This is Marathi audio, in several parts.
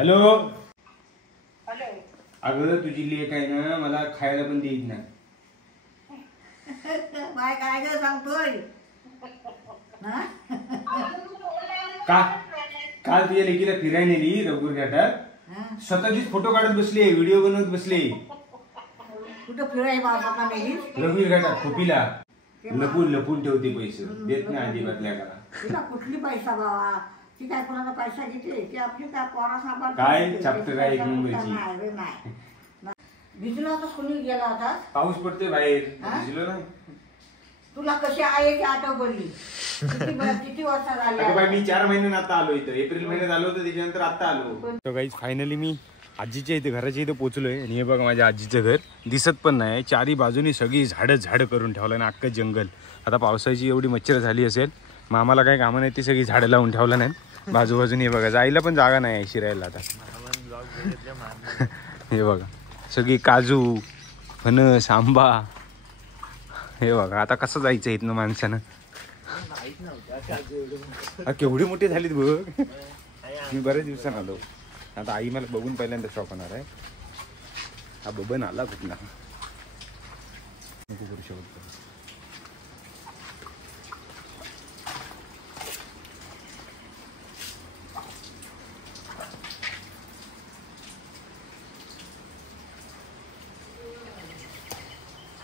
हॅलो. अगं तुझी लेक आहे ना, मला खायला पण देत नाही. बाय काय ग सांगतोय. काल तुझ्या लेकीला फिरायला नेली रघुवीर घाटात. स्वतःचीच फोटो काढत बसले, व्हिडिओ बनवत बसले. कुठं फिरायला बाबा नेली? रघुवीर घाटात खोपीला. लपून लपून ठेवते पैसे, देत नाही अजिबात लेकाला. तिला कुठली पैसा बाबा, ती काय कोणाला पैसा घेते? ती आपली काय पोरा सांभाळ. काय चॅप्टर आहे एक नंबरची. नाही भिजला होता, कुणी गेला होता? पाऊस पडतोय बाहेर, भिजलो नाही. तुला कशी आहे की आठव पडली? किती वाजता झाले? मी 4 महिन्यात आता आलो इथं. एप्रिल महिन्यात आलो होतो, त्याच्यानंतर आता आलो. तो गाईज फायनली मी आजीच्या इथे घराच्या इथे पोहोचलोय. आणि हे बघा माझ्या आजीचं घर दिसत पण नाही. चारी बाजूनी सगळी झाडं करून ठेवलं ना, अख्खं जंगल. आता पावसाची एवढी मच्छर झाली असेल, मग आम्हाला काही कामं नाही, ती सगळी झाडं लावून ठेवलं नाही बाजूबाजूनी. हे बघा जायला पण जागा नाही शिरायला आता. हे बघा सगळी काजू, फणस, आंबा. हे बघा आता कसं जायचं इथनं माणसानं. केवढी मोठी झालीत बघ. मी बऱ्याच दिवसानं आलो. आता आई मला बघून पहिल्यांदा शॉक होणार आहे. हा बबन आला कुठला. नको करू शकतो.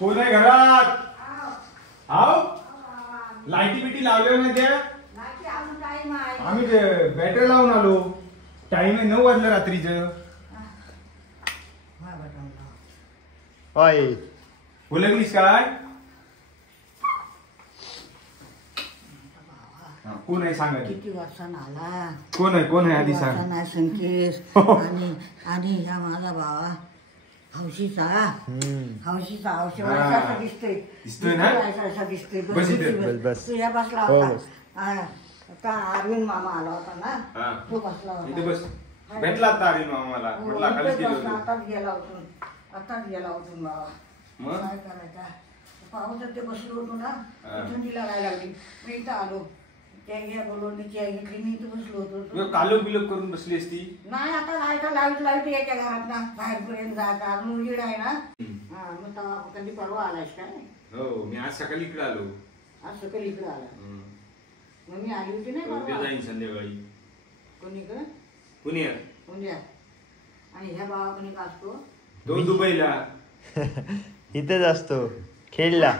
कोण आहे घरात? हाव लाईटी बिटी लावल्या नाही त्या? आम्ही बॅटरी लावून आलो. टाइम आहे 9 वाजलं रात्रीचं. बोलगलीस काय? कोण आहे सांगा. किती वर्षांना आला? कोण आहे आधी सांग. संकेश आणि ह्या माझा भावा हौशीचा दिसतोय ना. दिसतोय. बस तुझ्या बसला होता आता. अरविंद मामा आला होता ना, तो बसला होता. बस भेटला आता अरविंद मामा मला. म्हटलं आताच गेला उठून बाबा. मग काय करायचा, पाहून ते बसलो होतो ना, थंडीला राहायला लागली. मी इथं आलो, त्या घ्या बोलवून चहा घेतली. मी इथं बसलो होतो. कालोख बिलोख करून बसली असती. नाही आता लाईट यायच्या घरात ना, बाहेरपर्यंत जायचा मुलगीड आहे ना. मग तेव्हा कधी परवा आलायस काय? हो मी आज सकाळी इकडे आलो. आज सकाळी इकडे आला. मग मी आली होती नाही जाईन संध्याकाळी. कोणीकडे? पुण्यात. आणि ह्या भावा कोणी का असतो? तो दुबईला. इथेच असतो खेळला.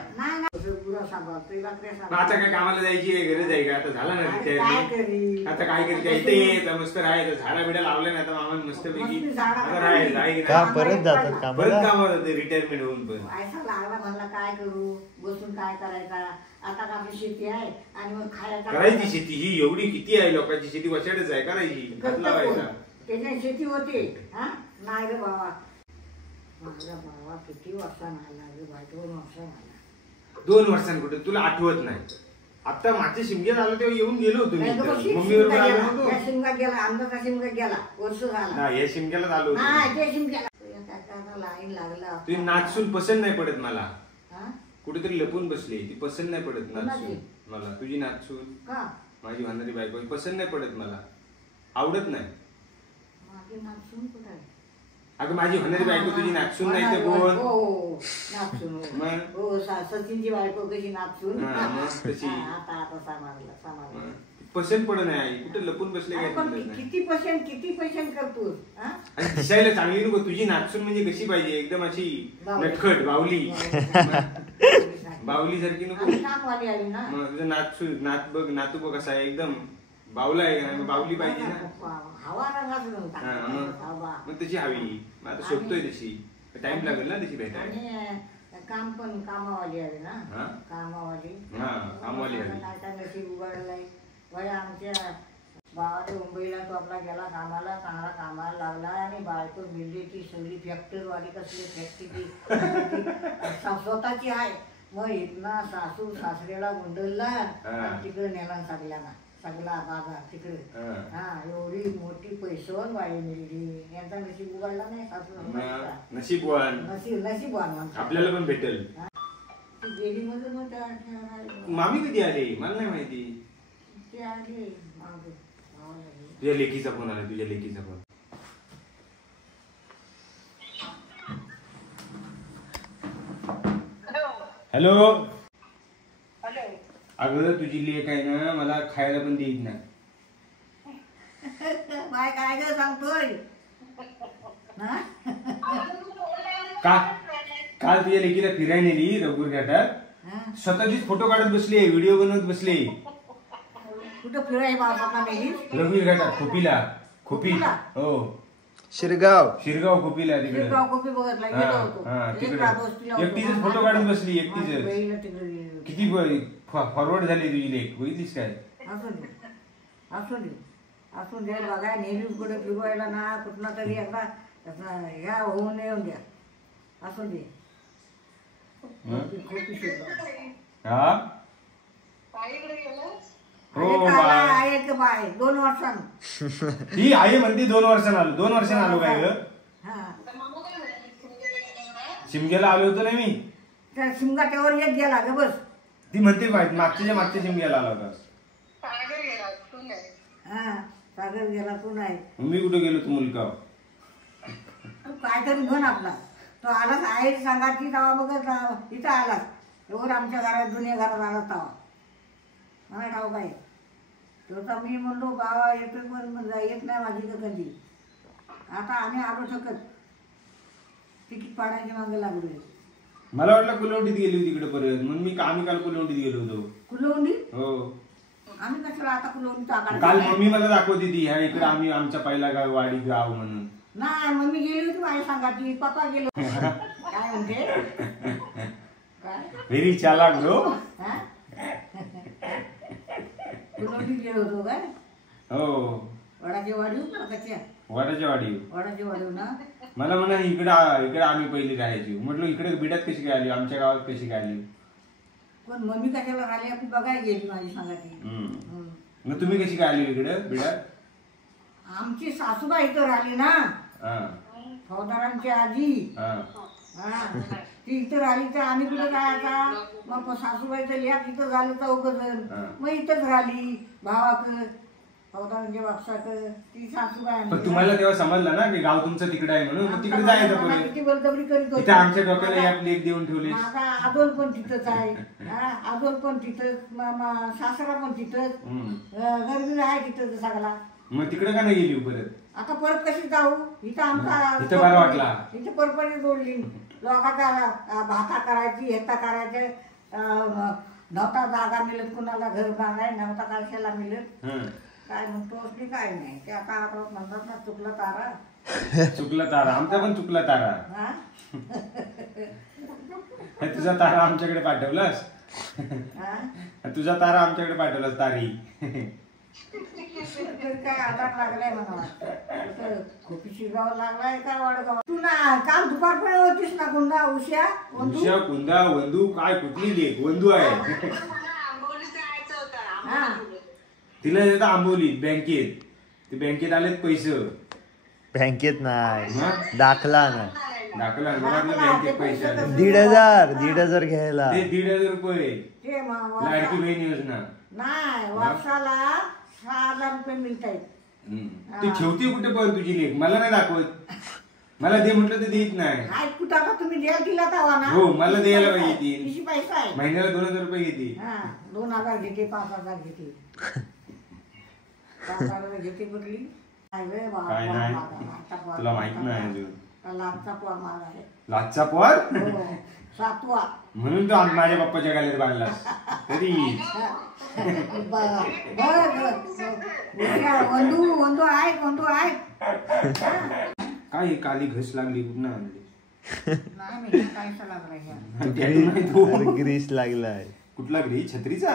आता काय कामाला जायची गरज आहे का? आता झाला ना रिटायरमेंट. आता काय करते मस्त राहायचं. झाडा बिडा लावल्या ना आता मामा मस्त पैकी परत जातात कामावर जाते रिटायरमेंट होऊन. पण पैसा लागला म्हणला काय करू, बसून काय करायचा. आता आपली शेती आहे आणि मग खायला करायची शेती. ही एवढी किती आहे लोकांची शेती वशाडच आहे, करायची लावायचा. त्याच्या शेती होते. नाही रे बाबा, माझा बाबा किती वर्षांना आला रे बा. 2 वर्षांना आला. 2 वर्षांनी कुठे तुला आठवत नाही? आता मागच्या शिमग्यात आलो तेव्हा येऊन गेलो होतो मी. मम्मीवर शिमगा गेला, आमचा शिमगा गेला, वर्ष झाला. या शिमग्यालाच आलो होतो. लाईन लागला. तुझी नाचसून पसंत नाही पडत मला. कुठेतरी लपून बसली, ती पसंत नाही पडत नाचसून मला. तुझी नाचसून माझी होणारी बायको पसंत नाही पडत मला, आवडत नाही. माझी नाचसून कुठे आहे? अगं माझी होणारी बायको तुझी नाचसून नाही तर कोण? सचिनची बायको कशी नाचसून. पसंत पडत नाही. कुठे लपून बसले काय? किती पसंत करतो. आणि दिसायला चांगली नको. तुझी नाचसून म्हणजे कशी पाहिजे? एकदम अशी नटखट बावली सारखी नको. तुझं नात बघ, नातू बघ कसा आहे, एकदम बावला आहे का? बावली पाहिजे ना. मग तशी हवी. आता शोधतोय तशी. टाइम लागेल ना तशी भेटायला. काम पण कामावाली हवी ना. कामावाली हवी. नशीब उघडलंय. आमच्या भावाने मुंबईला तो आपला गेला कामाला, चांगला कामाला लागला. आणि बायको बिल्डीची सगळी फॅक्टरीवाली कसली फॅक्टरी स्वतःची आहे. मग इथना सासू सासऱ्याला गुंडलला तिकडे नेला सगळा बाजार तिकडे. एवढी मोठी पैसवान बाई मिळली. यांचा नशीब उघडला नाही. सासू नशीबवान आपल्याला पण भेटेल. गेली मध्ये मामी कधी आली मला नाही माहिती. ते आली. तुझ्या लेकीचा फोन आला. तुझ्या लेकीचा फोन हॅलो. अगं तुझी लेक आहे ना, मला खायला पण देत नाही. बाय काय ग सांगतोय काल तुझ्या लेकीला फिरायला नेली रघुवीर घाटात, स्वतःचीच फोटो काढत बसले, व्हिडिओ बनवत बसले. कुठं फिराय बाबा नेली? रघुवीर घाटात खोपी. हो शिरगाव खोपीला तिकडे. एकटीच फोटो काढत बसली, एकटीच. किती फॉरवर्ड झाली तुझी लेक, बघितलीस काय? असून दे बघा, नेहमी कुठे फिरवायला ना कुठला तरी एकदा ह्या होऊन येऊन द्या. असून दे बाय 2 वर्षांनी. ही आई म्हणते 2 वर्षांनी आलो. 2 वर्षांनी आलो काय ग? शिमग्याला आलो होतो ना मी. त्या शिमगाट्यावर एक गेला ग बस. ती म्हणते मागच्या शिमग्याला आला होता. सागर गेला तू नाही. मी कुठे गेलो तू मुलगा? तू काहीतरी म्हण आपला. तो आलाच आहे सांगा की तवा बघत इथं आलास. एवढं आमच्या घरात जुन्या घरात आला तवा मला ठाऊ काय. तर मी म्हणलो बाबा येतो पण येत नाही माझी कधी. आता आम्ही आलो शकत तिकीट पाडायची मागे लागलोय. मला वाटलं कुलवंडीत गेली होती तिकडे परत, म्हणून आम्ही काल कुलवंडीत गेलो होतो. कुलवंडी? हो. आम्ही कशाला आता कुलवंडी? काल मम्मी मला दाखवती ती ह्या इकडे आम्ही आमच्या पहिला गाव वाडी गाव म्हणून. नाही मम्मी गेली होती माझ्या सांगाती, पप्पा गेलो. काय म्हणते? व्हेरी चालाक ब्रो. कुलवंडी गेलो होतो काय? हो. वडाची वाढीव वडाची वाढीव ना. मला म्हणा इकडे आम्ही पहिली राहायची. म्हटलं इकडे बिडात कशी काय आली, आमच्या गावात कशी काय आली? पण मम्मी कशाला राहिली आपली बघायला गेली माझी सांगाती. मग तुम्ही कशी काय आली इकडे बिडात? आमची सासूबाई इथं राहिली ना, फौजदारांची आजी. ती इथं राहिली तर आम्ही कुठं काय आता. मग सासूबाईचं लिहा तिथं झालं 4 जण. मग इथंच राहिली भावाकडं फौजदारांच्या बापसाकडं. ती सासूबाई. पण तुम्हाला तेव्हा समजलं ना की गाव तुमचं तिकडे आहे म्हणून, मग तिकडे जायचं. किती बळजबरी करीत होती. आमच्या डोक्याला एक लेक देऊन ठेवली. आजोल पण तिथंच आहे. आजोल पण तिथंच, सासरा पण तिथंच, गरबी आहे तिथं सगळा. मग तिकडे का नाही गेली परत? आता परत कशी जाऊ? इथं आमचा इथं बरं वाटला. इथं परपणी जोडली. लोकांचा भाता करायची, हेता करायचे. नव्हता जागा मिळत कुणाला, घर बांधाय नव्हता कशाला मिळत. काय म्हणतो की काय नाही ते आता म्हणतात ना चुकला तारा. आमचा पण चुकला तारा. तुझा तारा आमच्याकडे पाठवलास. तुझा तारा आमच्याकडे पाठवलास तारी. काय आधार लागलाय मला. खोपी शिरगाव लागलाय का वडगाव? तू ना काल दुपारपर्यंत होतीस ना कुंदा उषा कुंदा वंदू काय कुठली लेक वंदू आहे. तिला येतं आंबोलीत बँकेत. ते बँकेत आलेत पैसे. बँकेत नाही, दाखला नाही. दाखला बँकेत पैसे आले. 1,500 घ्यायला. ते 1,500 रुपये लाडकी बहीण योजना. नाही, वर्षाला 6,000 रुपये मिळतायत. ती ठेवते कुठे पण तुझी लेक? मला नाही दाखवत. मला दे म्हटलं तर देत नाही. कुठं आता तुम्ही द्याल तिला तवा ना. हो मला द्यायला पाहिजे. किती पैसा आहे? महिन्याला 2,000 रुपये घेते. 2,000 घेते, 5,000 घेते. 5,000 घेते कुठली? काय नाही, तुला माहित नाही अजून. लाचचा पोर माझा आहे. लाचचा पोर? 7वा. म्हणून तू माझ्या बाप्पाच्या गालीत बांधलास तरी. वंदू आहे. काय काली घस लागली कुठं आणली? ग्रीस लागलाय. कुठला ग्रीस? छत्रीचा?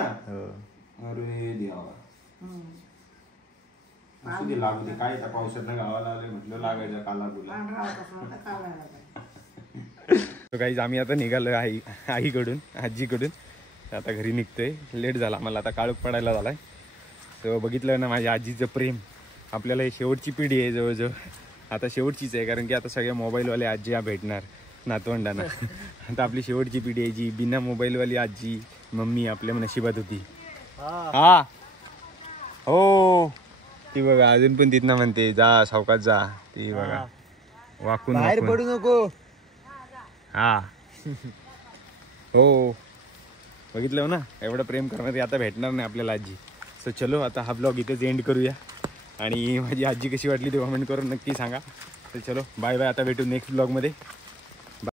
अरे देवा. असू दे लागू दे. काय पावसात गावाला आले म्हटलं लागायचं काला गुला. काही आम्ही आता निघालो आईकडून आजीकडून. आता घरी निघतोय. लेट झाला मला, आता काळोख पडायला झालाय. तर बघितलं ना माझ्या आजीचं प्रेम. आपल्याला शेवटची पिढी आहे जवळजवळ. आता शेवटचीच आहे, कारण की आता सगळ्या मोबाईलवाले आजी भेटणार नातवंडांना. आता आपली शेवटची पिढी आहे जी बिना मोबाईलवाली आजी मम्मी आपल्या नशिबात होती. हा हो ती बघा अजून पण तिथनं म्हणते जा सावकाश जा. ती बघा वाकून बाहेर पडू नको. हा हो बघितलं ना, एवढं प्रेम करणारी आता भेटणार नाही आपल्याला आजी. सो चलो आता हा ब्लॉग इथेच एंड करूया. आणि माझी आजी कशी वाटली ते कमेंट करून नक्की सांगा. तर चलो बाय बाय, आता भेटू नेक्स्ट ब्लॉगमध्ये.